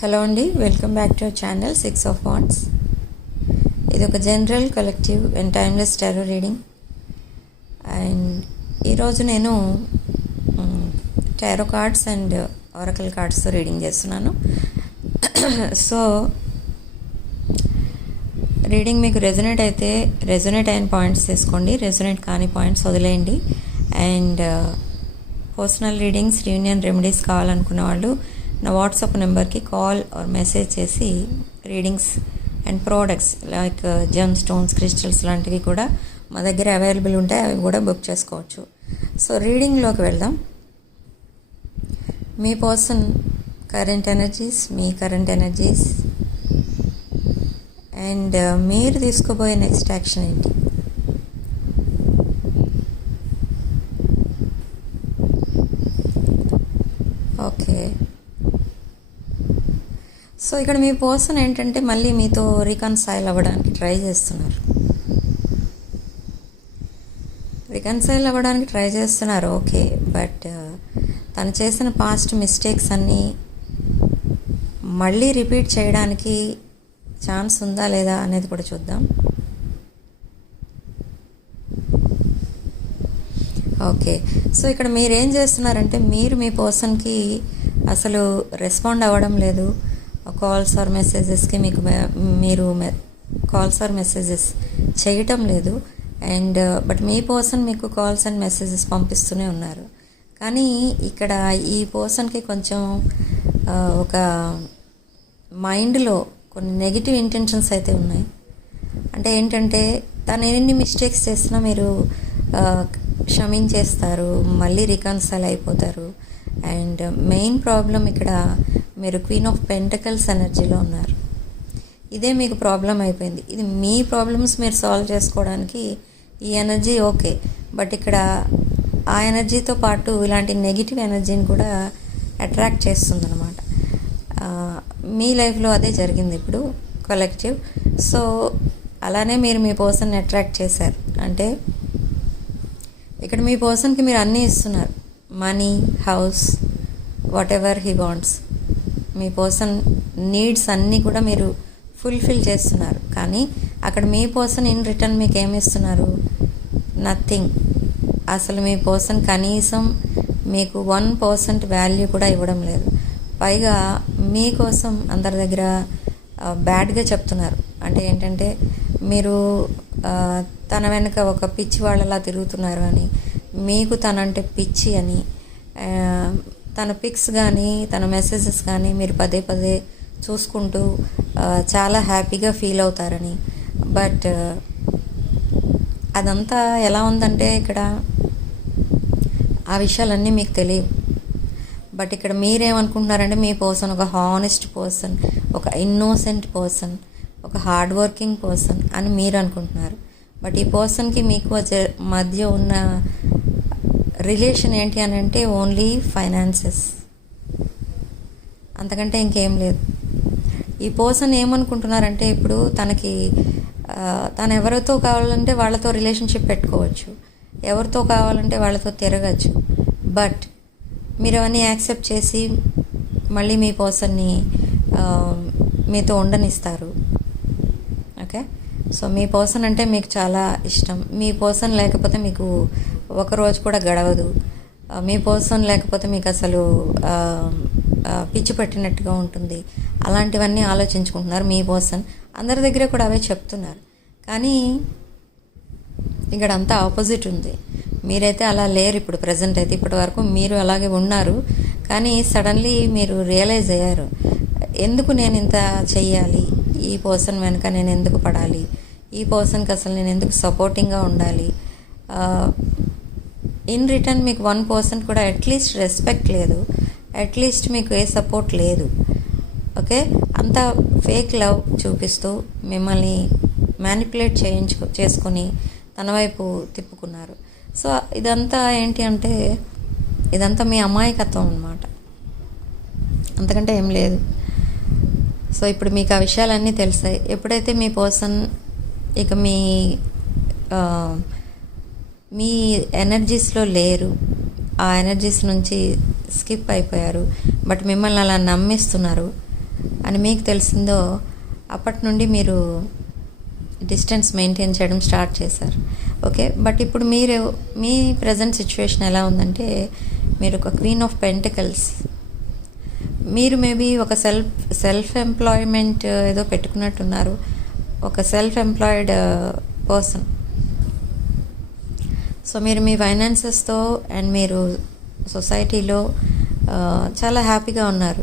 Hello అండి, welcome back to our channel 6 of Wands. ఇది ఒక general collective and timeless tarot reading. And ఈరోజు నేను టారో కార్డ్స్ అండ్ ఆరకల్ కార్డ్స్తో reading చేస్తున్నాను. సో రీడింగ్ మీకు రెజొనేట్ అయితే రెజొనేట్ అయిన పాయింట్స్ తీసుకోండి, రెజొనేట్ కాని పాయింట్స్ వదిలేయండి. And personal readings, reunion remedies కావాలనుకున్న వాళ్ళు నా వాట్సాప్ నెంబర్కి కాల్ ఆర్ మెసేజ్ చేసి readings and products like gemstones, crystals లాంటివి కూడా మా దగ్గర అవైలబుల్ ఉంటాయి, అవి కూడా బుక్ చేసుకోవచ్చు. సో రీడింగ్లోకి వెళ్దాం. మీ పర్సన్ కరెంట్ ఎనర్జీస్, మీ కరెంట్ ఎనర్జీస్ అండ్ మీరు తీసుకోబోయే నెక్స్ట్ యాక్షన్ ఏంటి? ఓకే, సో ఇక్కడ మీ పర్సన్ ఏంటంటే మళ్ళీ మీతో రికన్సైల్ అవ్వడానికి ట్రై చేస్తున్నారు. ఓకే, బట్ తను చేసిన పాస్ట్ మిస్టేక్స్ అన్నీ మళ్ళీ రిపీట్ చేయడానికి ఛాన్స్ ఉందా లేదా అనేది కూడా చూద్దాం. ఓకే, సో ఇక్కడ మీరేం చేస్తున్నారంటే మీరు మీ పర్సన్కి అసలు రెస్పాండ్ అవ్వడం లేదు. కాల్స్ ఆర్ మెసేజెస్కి మీరు కాల్స్ ఆర్ మెసేజెస్ చేయటం లేదు. అండ్ బట్ మీ పర్సన్ మీకు కాల్స్ అండ్ మెసేజెస్ పంపిస్తూనే ఉన్నారు. కానీ ఇక్కడ ఈ పర్సన్కి కొంచెం ఒక మైండ్లో కొన్ని నెగిటివ్ ఇంటెన్షన్స్ అయితే ఉన్నాయి. అంటే ఏంటంటే తను ఎన్ని మిస్టేక్స్ చేసినా మీరు క్షమించేస్తారు, మళ్ళీ రికన్సైల్ అయిపోతారు. అండ్ మెయిన్ ప్రాబ్లం ఇక్కడ మీరు క్వీన్ ఆఫ్ పెంటకల్స్ ఎనర్జీలో ఉన్నారు. ఇదే మీకు ప్రాబ్లం అయిపోయింది. ఇది మీ ప్రాబ్లమ్స్ మీరు సాల్వ్ చేసుకోవడానికి ఈ ఎనర్జీ ఓకే, బట్ ఇక్కడ ఆ ఎనర్జీతో పాటు ఇలాంటి నెగిటివ్ ఎనర్జీని కూడా అట్రాక్ట్ చేస్తుందన్నమాట. మీ లైఫ్లో అదే జరిగింది ఇప్పుడు కలెక్టివ్. సో అలానే మీరు మీ పర్సన్ని అట్రాక్ట్ చేశారు. అంటే ఇక్కడ మీ పర్సన్కి మీరు అన్నీ ఇస్తున్నారు, money, house, what ever he wants. Me person needs అన్నీ కూడా మీరు ఫుల్ఫిల్ చేస్తున్నారు. కానీ అక్కడ మీ పర్సన్ ఇన్ రిటర్న్ మీకు ఏమి ఇస్తున్నారు? నథింగ్. అసలు మీ పర్సన్ కనీసం మీకు 1% వాల్యూ కూడా ఇవ్వడం లేదు. పైగా మీకోసం అందరి దగ్గర బ్యాడ్గా చెప్తున్నారు. అంటే ఏంటంటే మీరు తన వెనుక ఒక పిచ్చి వాళ్ళలా తిరుగుతున్నారు అని, మీకు తనంటే పిచ్చి అని, తన పిక్స్ కానీ తన మెసేజెస్ కానీ మీరు పదే పదే చూసుకుంటూ చాలా హ్యాపీగా ఫీల్ అవుతారని. బట్ అదంతా ఎలా ఉందంటే ఇక్కడ ఆ విషయాలన్నీ మీకు తెలియవు. బట్ ఇక్కడ మీరేమనుకుంటున్నారంటే మీ పర్సన్ ఒక హానెస్ట్ పర్సన్, ఒక ఇన్నోసెంట్ పర్సన్, ఒక హార్డ్ వర్కింగ్ పర్సన్ అని మీరు అనుకుంటున్నారు. బట్ ఈ పర్సన్కి మీకు మధ్య ఉన్న రిలేషన్ ఏంటి అని అంటే ఓన్లీ ఫైనాన్సెస్, అంతకంటే ఇంకేం లేదు. ఈ పర్సన్ ఏమనుకుంటున్నారంటే ఇప్పుడు తను ఎవరితో కావాలంటే వాళ్ళతో రిలేషన్షిప్ పెట్టుకోవచ్చు, ఎవరితో కావాలంటే వాళ్ళతో తిరగచ్చు. బట్ మీరు అవన్నీ యాక్సెప్ట్ చేసి మళ్ళీ మీ పర్సన్ని మీతో ఉండనిస్తారు. ఓకే, సో మీ పర్సన్ అంటే మీకు చాలా ఇష్టం. మీ పర్సన్ లేకపోతే మీకు ఒకరోజు కూడా గడవదు. మీ పర్సన్ లేకపోతే మీకు అసలు పిచ్చి పట్టినట్టుగా ఉంటుంది. అలాంటివన్నీ ఆలోచించుకుంటున్నారు మీ పర్సన్. అందరి దగ్గర కూడా అవే చెప్తున్నారు. కానీ ఇక్కడ అంతా ఆపోజిట్ ఉంది. మీరైతే అలా లేరు ఇప్పుడు ప్రజెంట్ అయితే. ఇప్పటి వరకు మీరు అలాగే ఉన్నారు. కానీ సడన్లీ మీరు రియలైజ్ అయ్యారు, ఎందుకు నేను ఇంత చెయ్యాలి, ఈ పర్సన్ వెనుక నేను ఎందుకు పడాలి, ఈ పర్సన్కి అసలు నేను ఎందుకు సపోర్టింగ్గా ఉండాలి. ఇన్ రిటర్న్ మీకు 1% కూడా అట్లీస్ట్ రెస్పెక్ట్ లేదు, అట్లీస్ట్ మీకు ఏ సపోర్ట్ లేదు. ఓకే, అంతా ఫేక్ లవ్ చూపిస్తూ మిమ్మల్ని మ్యానిపులేట్ చేసుకొని తన వైపు తిప్పుకున్నారు. సో ఇదంతా ఏంటి అంటే ఇదంతా మీ అమాయకత్వం అన్నమాట, అంతకంటే ఏం లేదు. సో ఇప్పుడు మీకు ఆ విషయాలన్నీ తెలిసాయి. ఎప్పుడైతే మీ పర్సన్ ఇక మీ ఎనర్జీస్లో లేరు, ఆ ఎనర్జీస్ నుంచి స్కిప్ అయిపోయారు, బట్ మిమ్మల్ని అలా నమ్మిస్తున్నారు. అని మీకు తెలిసిందో అప్పటి నుండి మీరు డిస్టెన్స్ మెయింటైన్ చేయడం స్టార్ట్ చేశారు. ఓకే, బట్ ఇప్పుడు మీరు మీ ప్రజెంట్ సిచ్యువేషన్ ఎలా ఉందంటే, మీరు ఒక క్వీన్ ఆఫ్ పెంటికల్స్, మీరు మేబీ ఒక సెల్ఫ్ ఎంప్లాయ్మెంట్ ఏదో పెట్టుకున్నట్టున్నారు, ఒక సెల్ఫ్ ఎంప్లాయిడ్ పర్సన్. సో మీరు మీ ఫైనాన్సెస్తో అండ్ మీరు సొసైటీలో చాలా హ్యాపీగా ఉన్నారు.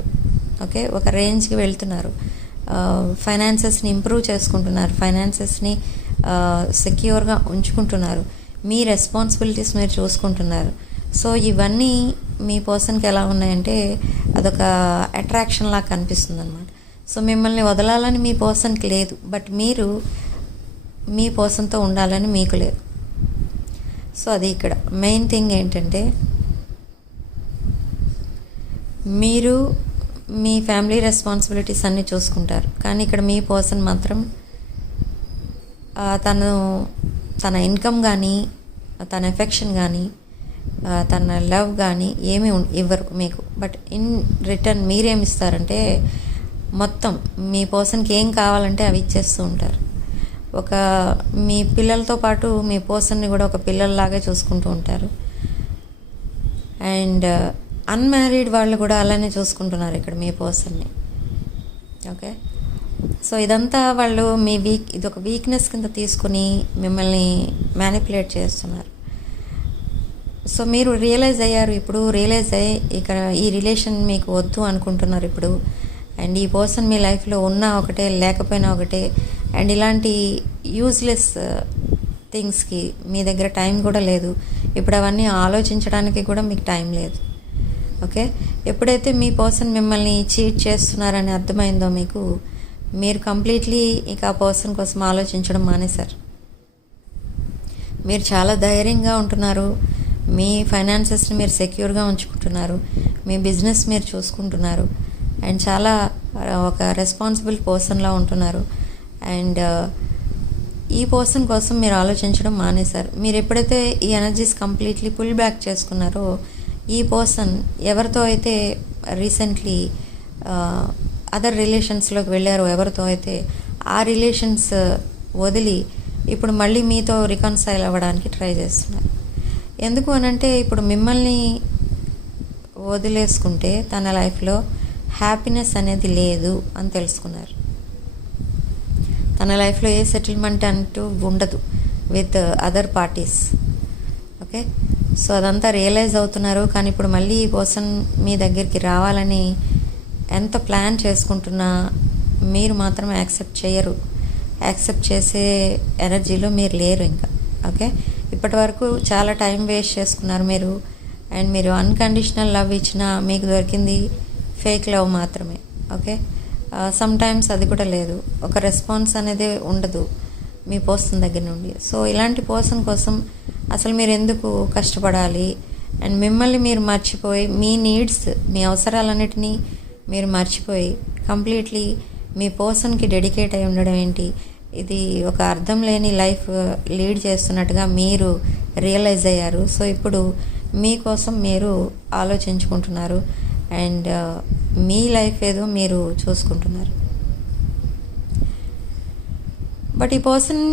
ఓకే, ఒక రేంజ్కి వెళ్తున్నారు, ఫైనాన్సెస్ని ఇంప్రూవ్ చేసుకుంటున్నారు, ఫైనాన్సెస్ని సెక్యూర్గా ఉంచుకుంటున్నారు, మీ రెస్పాన్సిబిలిటీస్ మీరు చూసుకుంటున్నారు. సో ఇవన్నీ మీ పర్సన్కి ఎలా ఉన్నాయంటే అదొక అట్రాక్షన్ లాగా కనిపిస్తుంది అనమాట. సో మిమ్మల్ని వదలాలని మీ పర్సన్కి లేదు, బట్ మీరు మీ పర్సన్తో ఉండాలని మీకు లేదు. సో అది ఇక్కడ మెయిన్ థింగ్ ఏంటంటే, మీరు మీ ఫ్యామిలీ రెస్పాన్సిబిలిటీస్ అన్నీ చూసుకుంటారు, కానీ ఇక్కడ మీ పర్సన్ మాత్రం తన ఇన్కమ్ కానీ, తన ఎఫెక్షన్ కానీ, తన లవ్ కానీ ఏమీ ఇవ్వరు మీకు. బట్ ఇన్ రిటర్న్ మీరేమి ఇస్తారంటే మొత్తం మీ పర్సన్కి ఏం కావాలంటే అవి ఇచ్చేస్తూ ఉంటారు. మీ పిల్లలతో పాటు మీ పర్సన్ని కూడా ఒక పిల్లల్లాగే చూసుకుంటూ ఉంటారు. అండ్ అన్మ్యారీడ్ వాళ్ళు కూడా అలానే చూసుకుంటున్నారు ఇక్కడ మీ పర్సన్ని. ఓకే, సో ఇదంతా వాళ్ళు ఇదొక వీక్నెస్ కింద తీసుకుని మిమ్మల్ని మ్యానిపులేట్ చేస్తున్నారు. సో మీరు రియలైజ్ అయ్యారు, ఇప్పుడు రియలైజ్ అయ్యి ఇక్కడ ఈ రిలేషన్ మీకు వద్దు అనుకుంటున్నారు ఇప్పుడు. అండ్ ఈ పర్సన్ మీ లైఫ్లో ఉన్నా ఒకటే, లేకపోయినా ఒకటే. అండ్ ఇలాంటి యూజ్లెస్ థింగ్స్కి మీ దగ్గర టైం కూడా లేదు. ఇప్పుడు అవన్నీ ఆలోచించడానికి కూడా మీకు టైం లేదు. ఓకే, ఎప్పుడైతే మీ పర్సన్ మిమ్మల్ని చీట్ చేస్తున్నారని అర్థమైందో మీకు, మీరు కంప్లీట్లీ ఇక ఆ పర్సన్ కోసం ఆలోచించడం మానేశారు. మీరు చాలా ధైర్యంగా ఉంటున్నారు, మీ ఫైనాన్సెస్ని మీరు సెక్యూర్గా ఉంచుకుంటున్నారు, మీ బిజినెస్ మీరు చూసుకుంటున్నారు, అండ్ చాలా ఒక రెస్పాన్సిబుల్ పర్సన్లా ఉంటున్నారు. అండ్ ఈ పర్సన్ కోసం మీరు ఆలోచించడం మానేశారు. మీరు ఎప్పుడైతే ఈ ఎనర్జీస్ కంప్లీట్లీ పుల్ బ్యాక్ చేసుకున్నారో, ఈ పర్సన్ ఎవరితో అయితే రీసెంట్లీ అదర్ రిలేషన్స్లోకి వెళ్ళారో, ఎవరితో అయితే ఆ రిలేషన్స్ వదిలి ఇప్పుడు మళ్ళీ మీతో రికన్సైల్ అవ్వడానికి ట్రై చేస్తున్నారు. ఎందుకు అనంటే, ఇప్పుడు మిమ్మల్ని వదిలేసుకుంటే తన లైఫ్లో హ్యాపీనెస్ అనేది లేదు అని తెలుసుకున్నారు. తన లైఫ్లో ఏ సెటిల్మెంట్ అంటూ ఉండదు with other parties. Okay, so అదంతా రియలైజ్ అవుతున్నారు. కానీ ఇప్పుడు మళ్ళీ ఈ పర్సన్ మీ దగ్గరికి రావాలని ఎంత ప్లాన్ చేసుకుంటున్నా మీరు మాత్రం యాక్సెప్ట్ చేయరు. యాక్సెప్ట్ చేసే ఎనర్జీలో మీరు లేరు ఇంకా. ఓకే, ఇప్పటి వరకు చాలా టైం వేస్ట్ చేసుకున్నారు మీరు. అండ్ మీరు అన్కండిషనల్ లవ్ ఇచ్చినా మీకు దొరికింది ఫేక్ లవ్ మాత్రమే. ఓకే, సమ్ టైమ్స్ అది కూడా లేదు, ఒక రెస్పాన్స్ అనేది ఉండదు మీ పర్సన్ దగ్గర నుండి. సో ఇలాంటి పర్సన్ కోసం అసలు మీరు ఎందుకు కష్టపడాలి? అండ్ మిమ్మల్ని మీరు మర్చిపోయి, మీ నీడ్స్, మీ అవసరాలన్నిటినీ మీరు మర్చిపోయి కంప్లీట్లీ మీ పర్సన్కి డెడికేట్ అయి ఉండడం ఏంటి? ఇది ఒక అర్థం లేని లైఫ్ లీడ్ చేస్తున్నట్టుగా మీరు రియలైజ్ అయ్యారు. సో ఇప్పుడు మీకోసం మీరు ఆలోచించుకుంటున్నారు అండ్ మీ లైఫ్ ఏదో మీరు చూసుకుంటున్నారు. బట్ ఈ పర్సన్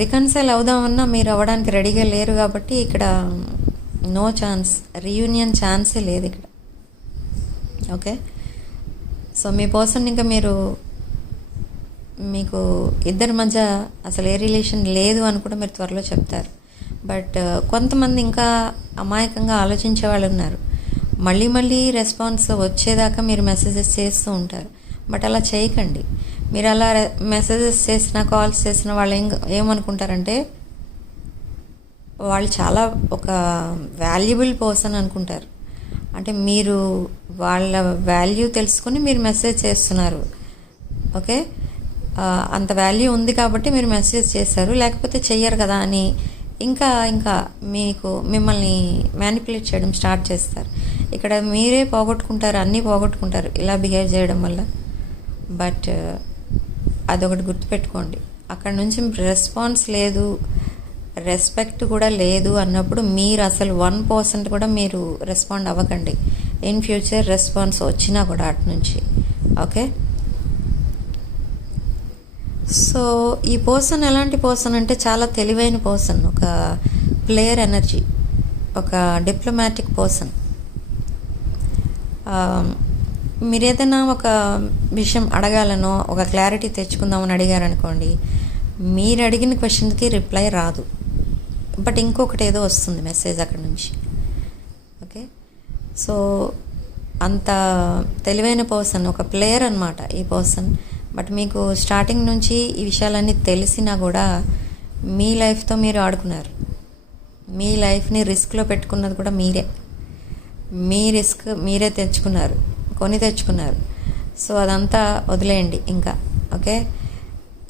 రికన్సైల్ అవుదామన్నా మీరు అవ్వడానికి రెడీగా లేరు కాబట్టి ఇక్కడ నో ఛాన్స్, రీయూనియన్ ఛాన్సే లేదు ఇక్కడ. ఓకే, సో మీ పర్సన్ ఇంకా మీకు ఇద్దరి మధ్య అసలు ఏ రిలేషన్ లేదు అని కూడా మీరు త్వరలో చెప్తారు. బట్ కొంతమంది ఇంకా అమాయకంగా ఆలోచించే వాళ్ళు ఉన్నారు. మళ్ళీ రెస్పాన్స్ వచ్చేదాకా మీరు మెసేజెస్ చేస్తూ ఉంటారు. బట్ అలా చేయకండి. మీరు అలా మెసేజెస్ చేసిన, కాల్స్ చేసిన వాళ్ళు ఏమనుకుంటారంటే వాళ్ళు చాలా ఒక వాల్యుబుల్ పర్సన్ అనుకుంటారు. అంటే మీరు వాళ్ళ వాల్యూ తెలుసుకొని మీరు మెసేజ్ చేస్తున్నారు. ఓకే, అంత వాల్యూ ఉంది కాబట్టి మీరు మెసేజ్ చేశారు, లేకపోతే చెయ్యరు కదా అని ఇంకా మిమ్మల్ని మ్యానిపులేట్ చేయడం స్టార్ట్ చేస్తారు. ఇక్కడ మీరే పోగొట్టుకుంటారు, అన్నీ పోగొట్టుకుంటారు ఇలా బిహేవ్ చేయడం వల్ల. బట్ అదొకటి గుర్తుపెట్టుకోండి, అక్కడ నుంచి రెస్పాన్స్ లేదు, రెస్పెక్ట్ కూడా లేదు అన్నప్పుడు మీరు అసలు 1% కూడా మీరు రెస్పాండ్ అవ్వకండి. ఇన్ ఫ్యూచర్ రెస్పాన్స్ వచ్చినా కూడా అటు నుంచి ఓకే. సో ఈ పర్సన్ ఎలాంటి పర్సన్ అంటే చాలా తెలివైన పర్సన్, ఒక ప్లేయర్ ఎనర్జీ, ఒక డిప్లొమాటిక్ పర్సన్. మీరు ఏదైనా ఒక విషయం అడగాలనో, ఒక క్లారిటీ తెచ్చుకుందామని అడిగారనుకోండి, మీరు అడిగిన క్వశ్చన్కి రిప్లై రాదు, బట్ ఇంకొకటి ఏదో వస్తుంది మెసేజ్ అక్కడ నుంచి. ఓకే. సో అంత తెలివైన పర్సన్, ఒక ప్లేయర్ అనమాట ఈ పర్సన్. బట్ మీకు స్టార్టింగ్ నుంచి ఈ విషయాలన్నీ తెలిసినా కూడా మీ లైఫ్తో మీరు ఆడుకున్నారు. మీ లైఫ్ని రిస్క్లో పెట్టుకున్నది కూడా మీరే. మీ రిస్క్ మీరే కొని తెచ్చుకున్నారు. సో అదంతా వదిలేయండి ఇంకా. ఓకే.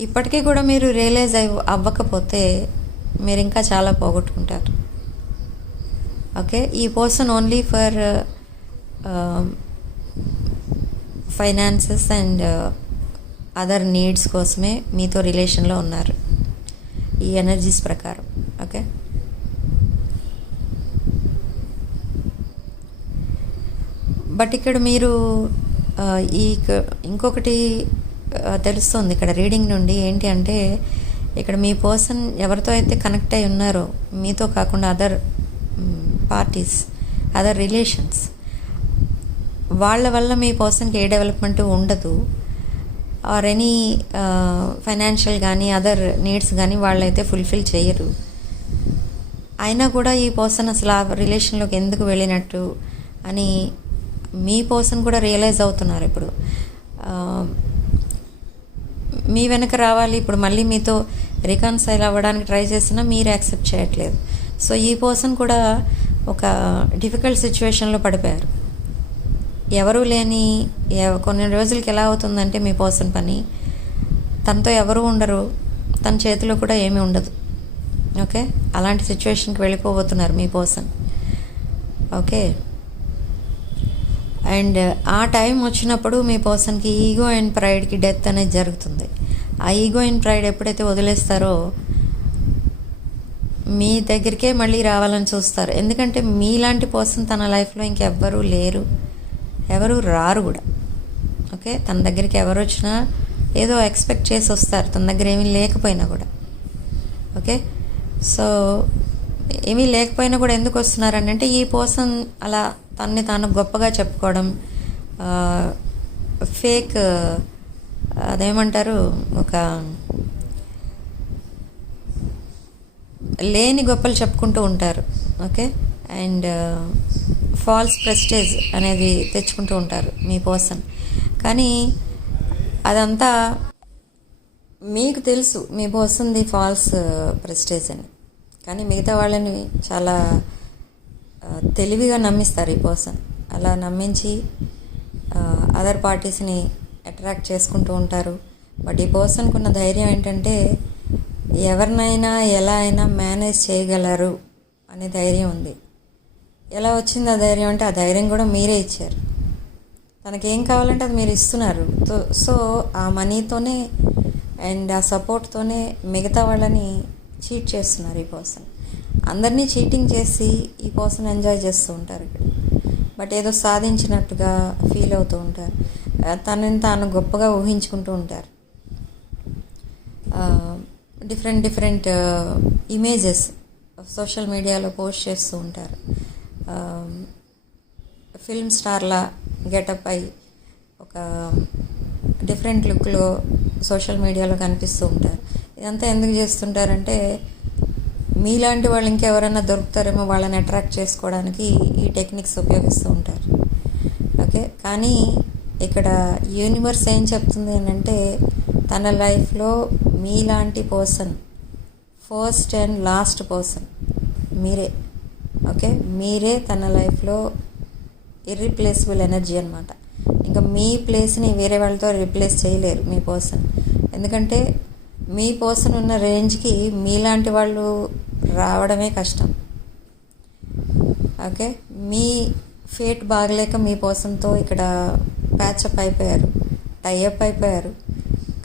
ఇప్పటికీ కూడా మీరు రియలైజ్ అవ్వకపోతే మీరు ఇంకా చాలా పోగొట్టుకుంటారు. ఓకే. ఈ person only for finances and other needs కోసమే మీతో రిలేషన్లో ఉన్నారు ఈ ఎనర్జీస్ ప్రకారం. ఓకే. బట్ ఇక్కడ మీరు ఇంకొకటి తెలుస్తుంది ఇక్కడ రీడింగ్ నుండి ఏంటి అంటే, ఇక్కడ మీ పర్సన్ ఎవరితో అయితే కనెక్ట్ అయి ఉన్నారో మీతో కాకుండా అదర్ పార్టీస్, అదర్ రిలేషన్స్, వాళ్ళ వల్ల మీ పర్సన్కి ఏ డెవలప్మెంట్ ఉండదు. ఆర్ ఎనీ ఫైనాన్షియల్ కానీ అదర్ నీడ్స్ కానీ వాళ్ళైతే ఫుల్ఫిల్ చేయరు. అయినా కూడా ఈ పర్సన్ అసలు ఆ రిలేషన్లోకి ఎందుకు వెళ్ళినట్టు అని మీ పర్సన్ కూడా రియలైజ్ అవుతున్నారు. ఇప్పుడు మీ వెనక రావాలి, ఇప్పుడు మళ్ళీ మీతో రికన్సైల్ అవ్వడానికి ట్రై చేసినా మీరు యాక్సెప్ట్ చేయట్లేదు. సో ఈ పర్సన్ కూడా ఒక డిఫికల్ట్ సిచ్యువేషన్లో పడిపోయారు. ఎవరూ లేని కొన్ని రోజులకి ఎలా అవుతుందంటే మీ పర్సన్ పని, తనతో ఎవరు ఉండరు, తన చేతిలో కూడా ఏమీ ఉండదు. ఓకే. అలాంటి సిచ్యువేషన్కి వెళ్ళిపోబోతున్నారు మీ పర్సన్. ఓకే. అండ్ ఆ టైం వచ్చినప్పుడు మీ పర్సన్కి ఈగో అండ్ ప్రైడ్కి డెత్ అనేది జరుగుతుంది. ఆ ఈగో అండ్ ప్రైడ్ ఎప్పుడైతే వదిలేస్తారో మీ దగ్గరికే మళ్ళీ రావాలని చూస్తారు. ఎందుకంటే మీలాంటి పర్సన్ తన లైఫ్లో ఇంకెవ్వరూ లేరు, ఎవరు రారు కూడా. ఓకే. తన దగ్గరికి ఎవరు వచ్చినా ఏదో ఎక్స్పెక్ట్ చేసి వస్తారు, తన దగ్గర ఏమీ లేకపోయినా కూడా. ఓకే. సో ఏమీ లేకపోయినా కూడా ఎందుకు వస్తున్నారని అంటే, ఈ పర్సన్ అలా తనని తాను గొప్పగా చెప్పుకోవడం, ఫేక్ అదేమంటారు, ఒక లేని గొప్పలు చెప్పుకుంటూ ఉంటారు. ఓకే. అండ్ ఫాల్స్ ప్రెస్టేజ్ అనేది తెచ్చుకుంటూ ఉంటారు మీ పర్సన్. కానీ అదంతా మీకు తెలుసు మీ పర్సన్ది ఫాల్స్ ప్రెస్టేజ్ అని. కానీ మిగతా వాళ్ళని చాలా తెలివిగా నమ్మిస్తారు ఈ పర్సన్. అలా నమ్మించి అదర్ పార్టీస్ని అట్రాక్ట్ చేసుకుంటూ ఉంటారు. బట్ ఈ పర్సన్కి ఉన్న ధైర్యం ఏంటంటే, ఎవరినైనా ఎలా అయినా మేనేజ్ చేయగలరు అనే ధైర్యం ఉంది. ఎలా వచ్చింది ఆ ధైర్యం అంటే, ఆ ధైర్యం కూడా మీరే ఇచ్చారు. తనకేం కావాలంటే అది మీరు ఇస్తున్నారు. సో ఆ మనీతోనే అండ్ ఆ సపోర్ట్తోనే మిగతా వాళ్ళని చీట్ చేస్తున్నారు ఈ పర్సన్. అందరినీ చీటింగ్ చేసి ఈ పర్సన్ ఎంజాయ్ చేస్తూ ఉంటారు ఇక్కడ. బట్ ఏదో సాధించినట్టుగా ఫీల్ అవుతూ ఉంటారు, తనని తాను గొప్పగా ఊహించుకుంటూ ఉంటారు. డిఫరెంట్ ఇమేజెస్ సోషల్ మీడియాలో పోస్ట్ చేస్తూ ఉంటారు. ఫిల్మ్ స్టార్లా గెటప్ అయి ఒక డిఫరెంట్ లుక్లో సోషల్ మీడియాలో కనిపిస్తూ ఉంటారు. ఇదంతా ఎందుకు చేస్తుంటారంటే, మీలాంటి వాళ్ళు ఇంకెవరైనా దొరుకుతారేమో వాళ్ళని అట్రాక్ట్ చేసుకోవడానికి ఈ టెక్నిక్స్ ఉపయోగిస్తూ ఉంటారు. ఓకే. కానీ ఇక్కడ యూనివర్స్ ఏం చెప్తుంది అంటే, తన లైఫ్లో మీలాంటి person first and last person మీరే. ఓకే. మీరే తన లైఫ్లో ఇర్రిప్లేసిబుల్ ఎనర్జీ అనమాట. ఇంకా మీ ప్లేస్ని వేరే వాళ్ళతో రీప్లేస్ చేయలేరు మీ పర్సన్. ఎందుకంటే మీ పర్సన్ ఉన్న రేంజ్కి మీలాంటి వాళ్ళు రావడమే కష్టం. ఓకే. మీ ఫేట్ బాగలేక మీ పర్సన్తో ఇక్కడ ప్యాచప్ అయిపోయారు, టైఅప్ అయిపోయారు.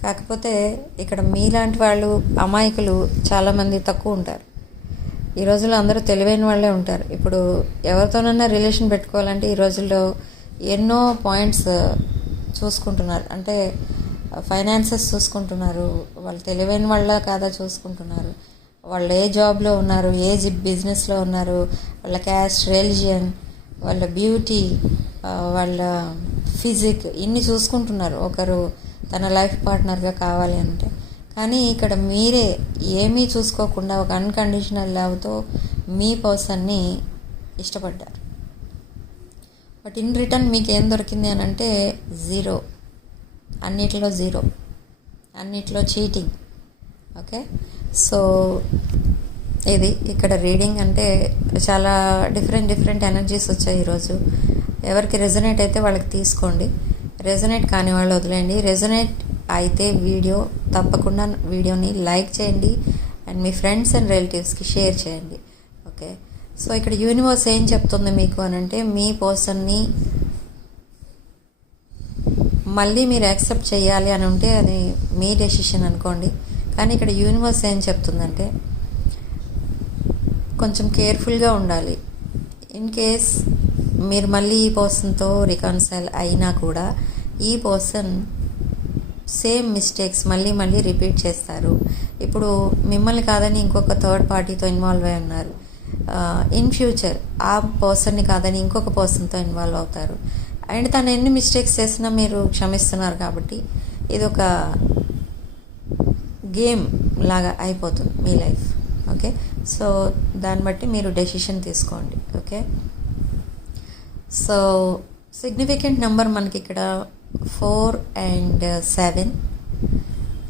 కాకపోతే ఇక్కడ మీలాంటి వాళ్ళు అమాయకులు చాలామంది తక్కువ ఉంటారు. ఈ రోజుల్లో అందరూ తెలివైన వాళ్ళే ఉంటారు. ఇప్పుడు ఎవరితోనైనా రిలేషన్ పెట్టుకోవాలంటే ఈ రోజుల్లో ఎన్నో పాయింట్స్ చూసుకుంటున్నారు, అంటే ఫైనాన్సెస్ చూసుకుంటున్నారు. వాళ్ళు తెలివైన వాళ్ళ కాదా చూసుకుంటున్నారు. వాళ్ళు ఏ జాబ్లో ఉన్నారు, ఏ బిజినెస్లో ఉన్నారు, వాళ్ళ క్యాస్ట్, రిలీజియన్, వాళ్ళ బ్యూటీ, వాళ్ళ ఫిజిక్, ఇన్ని చూసుకుంటున్నారు ఒకరు తన లైఫ్ పార్ట్నర్గా కావాలి అంటే. కానీ ఇక్కడ మీరే ఏమీ చూసుకోకుండా ఒక అన్కండిషనల్ లవ్తో మీ పర్సన్ని ఇష్టపడ్డారు. బట్ ఇన్ రిటర్న్ మీకు ఏం దొరికింది అని అంటే జీరో, అన్నిట్లో జీరో, అన్నిట్లో చీటింగ్. ఓకే, సో ఇది ఇక్కడ రీడింగ్. అంటే చాలా డిఫరెంట్ ఎనర్జీస్ వచ్చాయి ఈరోజు. ఎవరికి రెజొనేట్ అయితే వాళ్ళకి తీసుకోండి, రెజొనేట్ కాని వాళ్ళు వదిలేయండి. రెజొనేట్ అయితే తప్పకుండా వీడియోని లైక్ చేయండి అండ్ మీ ఫ్రెండ్స్ అండ్ రిలేటివ్స్కి షేర్ చేయండి. ఓకే, సో ఇక్కడ యూనివర్స్ ఏం చెప్తుంది మీకు అని అంటే, మీ పర్సన్ని మళ్ళీ మీరు యాక్సెప్ట్ చేయాలి అని ఉంటే అది మీ డెసిషన్ అనుకోండి. కానీ ఇక్కడ యూనివర్స్ ఏం చెప్తుందంటే కొంచెం కేర్ఫుల్గా ఉండాలి. ఇన్ కేస్ మీరు మళ్ళీ ఈ పర్సన్తో రికన్సైల్ అయినా కూడా ఈ పర్సన్ సేమ్ మిస్టేక్స్ మళ్ళీ రిపీట్ చేస్తారు. ఇప్పుడు మిమ్మల్ని కాదని ఇంకొక థర్డ్ పార్టీతో ఇన్వాల్వ్ అయి ఉన్నారు. ఇన్ ఫ్యూచర్ ఆ పర్సన్ని కాదని ఇంకొక పర్సన్తో ఇన్వాల్వ్ అవుతారు. అండ్ తను ఎన్ని మిస్టేక్స్ చేసినా మీరు క్షమిస్తున్నారు కాబట్టి ఇది ఒక గేమ్ లాగా అయిపోతుంది మీ లైఫ్. ఓకే, సో దాన్ని బట్టి మీరు డెసిషన్ తీసుకోండి. ఓకే, సో సిగ్నిఫికెంట్ నెంబర్ మనకి ఇక్కడ 4 and 7.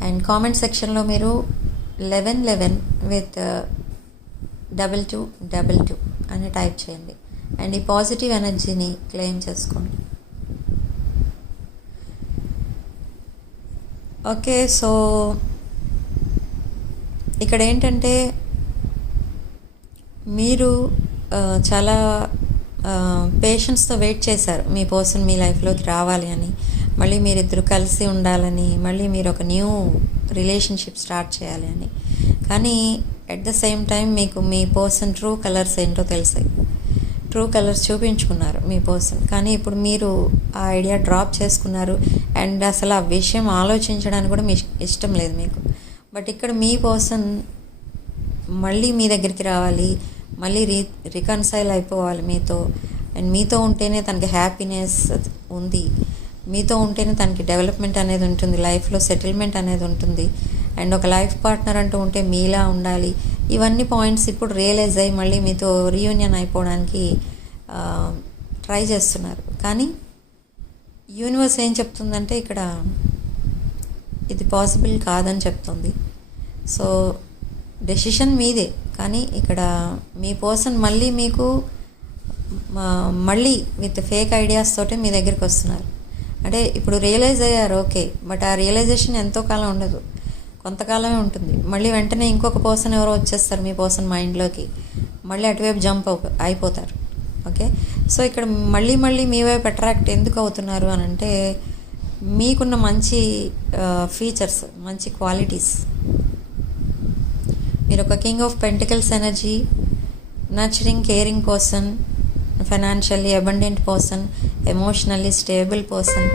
అండ్ కామెంట్ సెక్షన్లో మీరు 11 విత్ 2222 అని టైప్ చేయండి అండ్ ఈ పాజిటివ్ ఎనర్జీని క్లెయిమ్ చేసుకోండి. ఓకే, సో ఇక్కడ ఏంటంటే మీరు చాలా పేషెన్స్తో వెయిట్ చేశారు మీ పర్సన్ మీ లైఫ్లోకి రావాలి అని, మళ్ళీ మీరిద్దరు కలిసి ఉండాలని, మళ్ళీ మీరు ఒక న్యూ రిలేషన్షిప్ స్టార్ట్ చేయాలి అని. కానీ ఎట్ ద సేమ్ టైం మీకు మీ పర్సన్ ట్రూ కలర్స్ ఏంటో తెలిసాయి, ట్రూ కలర్స్ చూపించుకున్నారు మీ పర్సన్. కానీ ఇప్పుడు మీరు ఆ ఐడియా డ్రాప్ చేసుకున్నారు అండ్ అసలు ఆ విషయం ఆలోచించడానికి కూడా మీ ఇష్టం లేదు మీకు. బట్ ఇక్కడ మీ పర్సన్ మళ్ళీ మీ దగ్గరికి రావాలి, మళ్ళీ రికన్సైల్ అయిపోవాలి మీతో. అండ్ మీతో ఉంటేనే తనకి హ్యాపీనెస్ ఉంది, మీతో ఉంటేనే తనకి డెవలప్మెంట్ అనేది ఉంటుంది, లైఫ్లో సెటిల్మెంట్ అనేది ఉంటుంది. అండ్ ఒక లైఫ్ పార్ట్నర్ అంటూ ఉంటే మీలా ఉండాలి. ఇవన్నీ పాయింట్స్ ఇప్పుడు రియలైజ్ అయ్యి మళ్ళీ మీతో రీయూనియన్ అయిపోవడానికి ట్రై చేస్తున్నారు. కానీ యూనివర్స్ ఏం చెప్తుందంటే ఇక్కడ ఇది పాసిబుల్ కాదని చెప్తుంది. సో డెసిషన్ మీదే. కానీ ఇక్కడ మీ పర్సన్ మళ్ళీ మీకు మళ్ళీ విత్ ఫేక్ ఐడియాస్ తోటే మీ దగ్గరికి వస్తున్నారు. అంటే ఇప్పుడు రియలైజ్ అయ్యారు, ఓకే, బట్ ఆ రియలైజేషన్ ఎంతో కాలం ఉండదు, కొంతకాలమే ఉంటుంది. మళ్ళీ వెంటనే ఇంకొక పర్సన్ ఎవరో వచ్చేస్తారు మీ పర్సన్ మైండ్లోకి, మళ్ళీ అటువైపు జంప్ అయిపోతారు. ఓకే, సో ఇక్కడ మళ్ళీ మీ వైపు అట్రాక్ట్ ఎందుకు అవుతున్నారు అని అంటే మీకున్న మంచి ఫీచర్స్, మంచి క్వాలిటీస్. మీరు ఒక king of pentacles energy, nurturing, caring person, financially abundant person, emotionally stable person.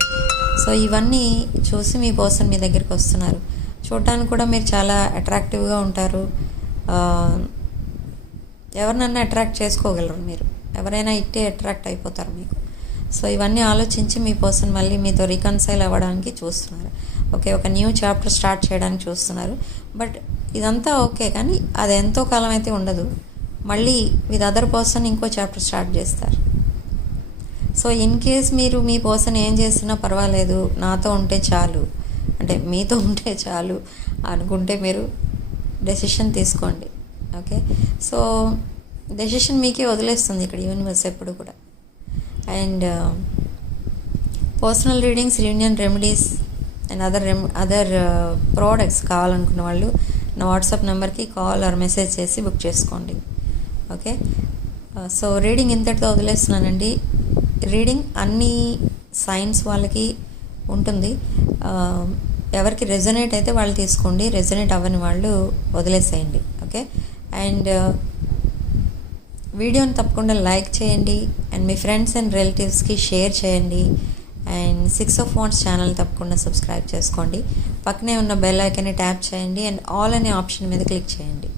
So ఇవన్నీ చూసి మీ పర్సన్ మీ దగ్గరికి వస్తున్నారు. చూడటానికి కూడా మీరు చాలా అట్రాక్టివ్గా ఉంటారు, ఎవరినన్నా అట్రాక్ట్ చేసుకోగలరు మీరు, ఎవరైనా ఇట్టే అట్రాక్ట్ అయిపోతారు మీకు. సో ఇవన్నీ ఆలోచించి మీ పర్సన్ మళ్ళీ మీతో రికన్సైల్ అవ్వడానికి చూస్తున్నారు. ఓకే, ఒక న్యూ చాప్టర్ స్టార్ట్ చేయడానికి చూస్తున్నారు. బట్ ఇదంతా ఓకే, కానీ అది ఎంతో కాలం అయితే ఉండదు. మళ్ళీ విత్ అదర్ పర్సన్ ఇంకో చాప్టర్ స్టార్ట్ చేస్తారు. సో ఇన్ కేస్ మీరు మీ పర్సన్ ఏం చేసినా పర్వాలేదు, నాతో ఉంటే చాలు, అంటే మీతో ఉంటే చాలు అనుకుంటే మీరు డెసిషన్ తీసుకోండి. ఓకే, సో డెసిషన్ మీకే వదిలేస్తుంది ఇక్కడ యూనివర్స్ ఎప్పుడు కూడా. And personal readings, union remedies and other products కావాలనుకున్న వాళ్ళు నా వాట్సాప్ నెంబర్కి కాల్ ఆర్ మెసేజ్ చేసి బుక్ చేసుకోండి. ఓకే, సో రీడింగ్ ఇంతటితో వదిలేస్తున్నానండి. రీడింగ్ అన్ని సైన్స్ వాళ్ళకి ఉంటుంది. ఎవరికి రెజొనేట్ అయితే వాళ్ళు తీసుకోండి, రెజొనేట్ అవ్వని వాళ్ళు వదిలేసేయండి. ఓకే, అండ్ వీడియోని తప్పకుండా లైక్ చేయండి అండ్ మీ ఫ్రెండ్స్ అండ్ రిలేటివ్స్కి షేర్ చేయండి and and 6 of wands channel తప్పకుండా సబ్స్క్రైబ్ చేసుకోండి. పక్కనే ఉన్న బెల్ ఐకాన్ని ట్యాప్ చేయండి అండ్ ఆల్ అనే ఆప్షన్ మీద క్లిక్ చేయండి.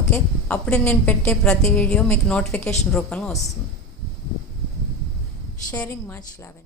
ఓకే, అప్పుడే నేను పెట్టే ప్రతి వీడియో మీకు నోటిఫికేషన్ రూపంలో వస్తుంది. Sharing much love.